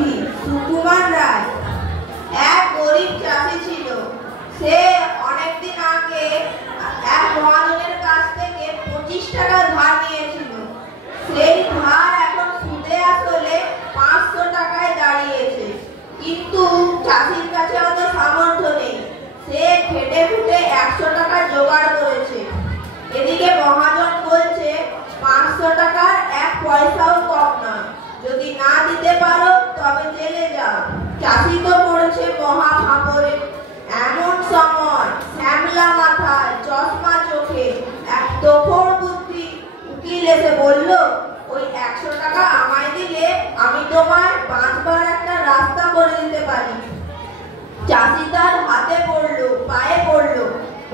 বুদ্ধি সুকুমার রায় এক গরিব চাষি ছিল। সে অনেকদিন আগে এক মহাজনের কাছ থেকে 25 টাকা ধার নিয়েছিল। সেই ধার এখন সুদে আসলে 500 টাকায় দাঁড়িয়েছে। কিন্তু চাষির কাছে অত সামর্থ্য নেই। সে খেটে খুটে 100 টাকা জোগাড় করেছে। এদিকে মহাজন বলছে 500 টাকার 1 পয়সাও কম নয়, যদি না দিতে পারো তবে জেলে যাও। চাষি তো পড়েছে মহা ফাঁপড়ে। এমন সময় শ্যামলা মাথায় চশমা চোখে এক তোফর বুদ্ধি উকিল এসে বলল, ওই 100 টাকা আমায় দিলে আমি তোমার বাঁচবার একটা রাস্তা করে দিতে পারি। চাষি তার হাতে পড়লো, পায়ে পড়লো,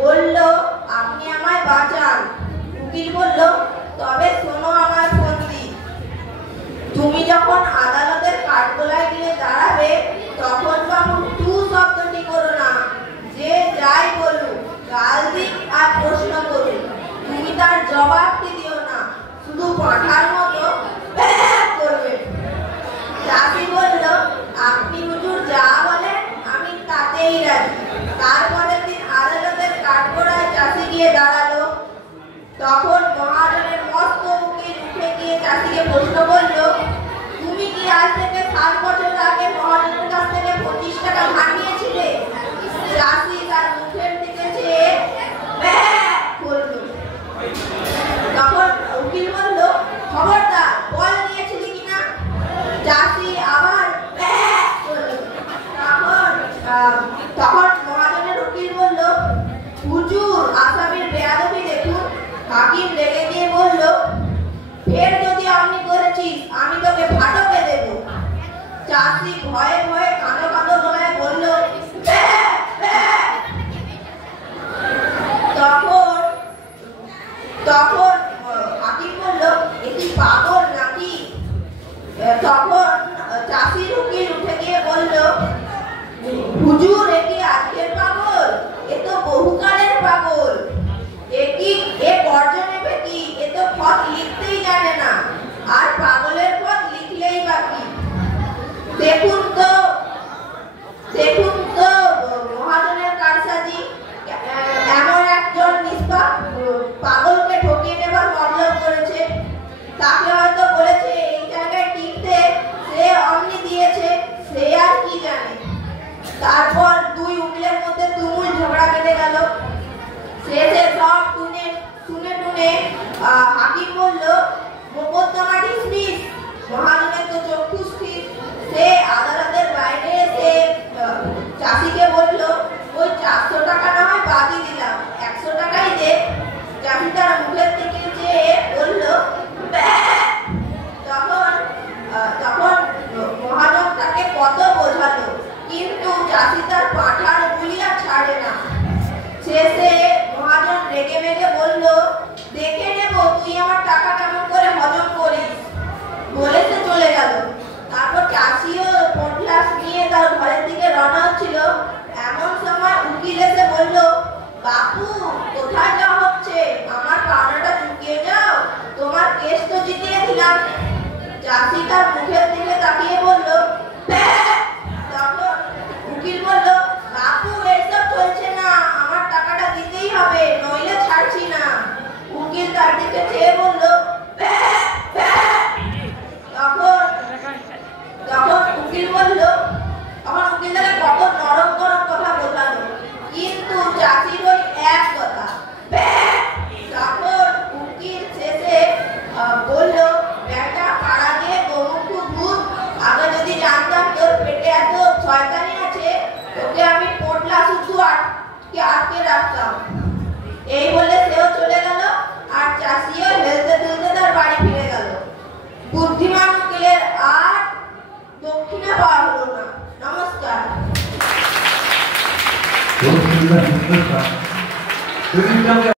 বলল, আপনি আমায় বাঁচান। উকিল বলল, তবে শোনো আমার ফন্দি, তুমি যখন আদালতের কাঠগোলায় গিয়ে দাঁড়াবে তখন বাবু তু শব্দটি করো না। যে যাই বলুক, গাল দিক আর প্রশ্ন করুক, তুমি তার জবাবটি দিও না, শুধু পাঠার মতো করবে। চাষি বলল, আপনি হুজুর যা বলেন আমি তাতেই রাজি। তারপরের দিন আদালতের কাঠগোলায় চাষি গিয়ে দাঁড়ালো। তখন মহাজনের মস্ত উকিল উঠে গিয়ে চাষিকে প্রশ্ন করল, তুমি কি আজ থেকে 7 বছর আগে মহাজনের কাছ থেকে 25 টাকা ধার নিয়েছিলে? চাষি তার মুখের দিকে চেয়ে বলল। তখন উকিল বলল, খবরদার, বল নিয়েছিলি কিনা? চাষি আবার বলল। তখন মহাজনের উকিল বলল, হুজুর, আসামির বেয়াদবি দেখুন। হাকিম রেগে গিয়ে বলল, ফের যদি আপনি করেছিস আমি তোকে ফাটকে দেব। চাষি ভয়ে ভয়ে কাঁদো কাঁদো গলায় বলল, তখন হাকিম বলল, এটি পাগল নাকি? তখন চাষির উকিল উঠে গিয়ে বলল, হুজুর, এটি আজকের পাগল, এ তো বহুকালের পাগল। এ কর্জ নেবে কি? এ তো পথ লিখতেই জানে না, আর পাগলের পথ লিখলেই বাকি। দেখুন তো মহাজনের কারসাজি। এমন একজন নিষ্পাপ পাগলকে ঠকিয়ে নেবার মতলব করেছে। তাকে হয়তো বলেছে এই জায়গায় টিকতে, সে অমনি দিয়েছে, সে আর কি জানে। তারপর দুই উকিলের মধ্যে তুমুল ঝগড়া বেঁধে গেল। শেষে সব শুনে টুনে হাকিম বলল, মোকদ্দমা ডিসমিস। মহাজনের তো চক্ষু স্থির। সে আদালতের বাইরে এসে চাষিকে বলল, ওই 400 টাকা না হয় বাদই দিলাম, 100 টাকাই দে। চাষি তার মুখের দিকে চেয়ে বলল, তখন মহাজন তাকে কত বোঝালো, কিন্তু চাষি তার পাঠার গুলি আর ছাড়ে না। শেষে মহাজন রেগে মেগে বলল, দেখে নেব তুই আমার টাকা কেমন করে হজম করিস, বলে সে চলে গেল। তারপর চাষিও পোটলাস নিয়ে তার ঘরের দিকে রওনা হচ্ছিল। এমন সময় উকিল এসে বলল, বাপু, কোথায় যাওয়া হচ্ছে? আমার পাওনাটা চুকিয়ে যাও, তোমার কেস তো জিতিয়ে দিলাম। চাষি তার মুখের দিকে তাকিয়ে বলল, তখন উকিল বলল, বাপু, এসব চলছে না, আমার টাকাটা দিতেই হবে, নইলে ছাড়ছি না। উকিল তার দিকে চেয়ে বলল, তখন উকিল তাকে কত নরম নরম কথা বোঝালো, কিন্তু চাষির ওই এক কথা। তখন উকিল শেষে বলল, বেটা, পাড়া দিয়ে গোমুখু ভূত, আগে যদি জানতাম তোর পেটে এত শয়তানি আছে, তোকে আমি পোটলা শুধু আটকে রাখতাম। এই বলে সেও চলে গেল, আর চাষিও হেলতে দুলতে তার বাড়ি ফিরে গেল। বুদ্ধিমান উকিলের আর দক্ষিণা পাওয়া হলো না। নমস্কার।